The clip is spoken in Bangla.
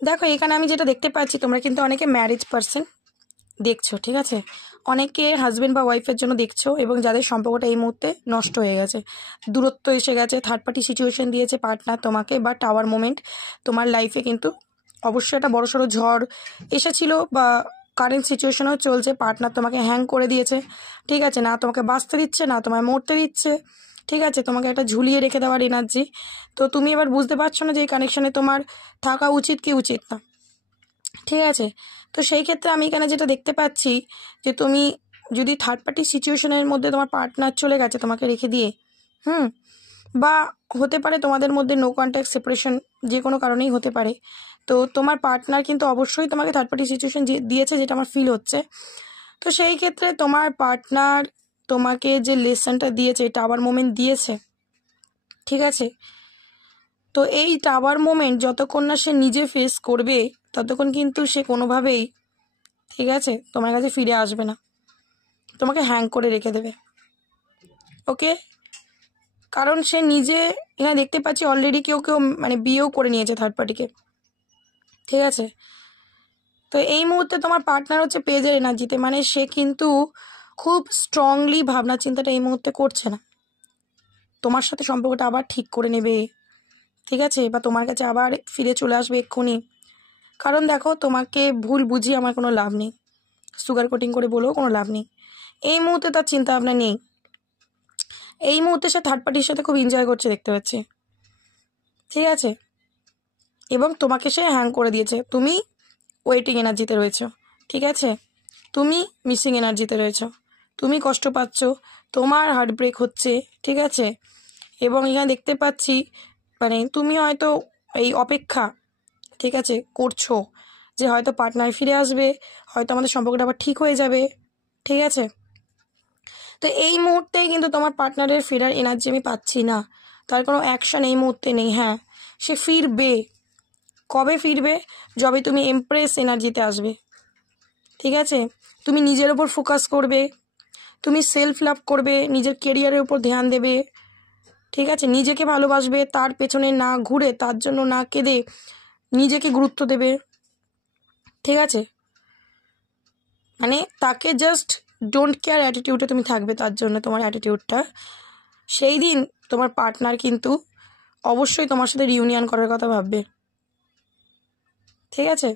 দেখো এখানে আমি যেটা দেখতে পাচ্ছি, তোমরা কিন্তু অনেকে ম্যারেজ পার্সন দেখছো, ঠিক আছে, অনেকে হাজবেন্ড বা ওয়াইফের জন্য দেখছো, এবং যাদের সম্পর্কটা এই মুহূর্তে নষ্ট হয়ে গেছে, দূরত্ব এসে গেছে, থার্ড পার্টি সিচুয়েশন দিয়েছে পার্টনার তোমাকে, বা টাওয়ার মোমেন্ট তোমার লাইফে কিন্তু অবশ্যই একটা বড়সড় ঝড় এসেছিল, বা কারেন্ট সিচুয়েশনও চলছে, পার্টনার তোমাকে হ্যাং করে দিয়েছে, ঠিক আছে, না তোমাকে বাঁচতে দিচ্ছে না তোমায় মরতে দিচ্ছে, ঠিক আছে, তোমাকে একটা ঝুলিয়ে রেখে দেওয়ার এনার্জি। তো তুমি এবার বুঝতে পারছো না যে এই কানেকশানে তোমার থাকা উচিত কি উচিত না, ঠিক আছে। তো সেই ক্ষেত্রে আমি এখানে যেটা দেখতে পাচ্ছি যে তুমি যদি থার্ড পার্টি সিচুয়েশনের মধ্যে তোমার পার্টনার চলে গেছে তোমাকে রেখে দিয়ে, হুম, বা হতে পারে তোমাদের মধ্যে নো কন্ট্যাক্ট সেপারেশন, যে কোনো কারণেই হতে পারে, তো তোমার পার্টনার কিন্তু অবশ্যই তোমাকে থার্ড পার্টি সিচুয়েশন দিয়েছে, যেটা আমার ফিল হচ্ছে। তো সেই ক্ষেত্রে তোমার পার্টনার তোমাকে যে লেসনটা দিয়েছে, টাওয়ার মোমেন্ট দিয়েছে, ঠিক আছে, তো এই টাওয়ার মোমেন্ট যতক্ষণ না সে নিজে ফেস করবে ততক্ষণ কিন্তু সে কোনোভাবেই, ঠিক আছে, তোমার কাছে ফিরে আসবে না, তোমাকে হ্যাং করে রেখে দেবে, ওকে। কারণ সে নিজে, এখানে দেখতে পাচ্ছি অলরেডি কেউ কেউ মানে বিয়েও করে নিয়েছে থার্ড পার্টিকে, ঠিক আছে। তো এই মুহূর্তে তোমার পার্টনার হচ্ছে পেজের এনার্জিতে, মানে সে কিন্তু খুব স্ট্রংলি ভাবনা চিন্তাটা এই মুহূর্তে করছে না তোমার সাথে সম্পর্কটা আবার ঠিক করে নেবে, ঠিক আছে, বা তোমার কাছে আবার ফিরে চলে আসবে এক্ষুনি। কারণ দেখো, তোমাকে ভুল বুঝিয়ে আমার কোনো লাভ নেই, সুগার কোটিং করে বলেও কোনো লাভ নেই, এই মুহূর্তে তার চিন্তা ভাবনা নেই, এই মুহূর্তে সে থার্ড পার্টির সাথে খুব এনজয় করছে দেখতে পাচ্ছি, ঠিক আছে, এবং তোমাকে সে হ্যাং করে দিয়েছে, তুমি ওয়েটিং এনার্জিতে রয়েছো, ঠিক আছে, তুমি মিসিং এনার্জিতে রয়েছো, তুমি কষ্ট পাচ্ছ, তোমার হার্ট ব্রেক হচ্ছে, ঠিক আছে, এবং এখানে দেখতে পাচ্ছি মানে তুমি হয়তো এই অপেক্ষা, ঠিক আছে, করছো যে হয়তো পার্টনার ফিরে আসবে, হয়তো আমাদের সম্পর্কটা আবার ঠিক হয়ে যাবে, ঠিক আছে। তো এই মুহূর্তেই কিন্তু তোমার পার্টনারের ফেরার এনার্জি আমি পাচ্ছি না, তার কোনো অ্যাকশন এই মুহূর্তে নেই। হ্যাঁ, সে ফিরবে, কবে ফিরবে, যবে তুমি এমপ্রেস এনার্জিতে আসবে, ঠিক আছে, তুমি নিজের ওপর ফোকাস করবে, তুমি সেলফ লাভ করবে, নিজের কেরিয়ারের উপর ধ্যান দেবে, ঠিক আছে, নিজেকে ভালোবাসবে, তার পেছনে না ঘুরে, তার জন্য না কেঁদে নিজেকে গুরুত্ব দেবে, ঠিক আছে, মানে তাকে জাস্ট ডোন্ট কেয়ার অ্যাটিটিউডে তুমি থাকবে, তার জন্য তোমার অ্যাটিটিউডটা, সেই দিন তোমার পার্টনার কিন্তু অবশ্যই তোমার সাথে রিউনিয়ন করার কথা ভাববে, ঠিক আছে।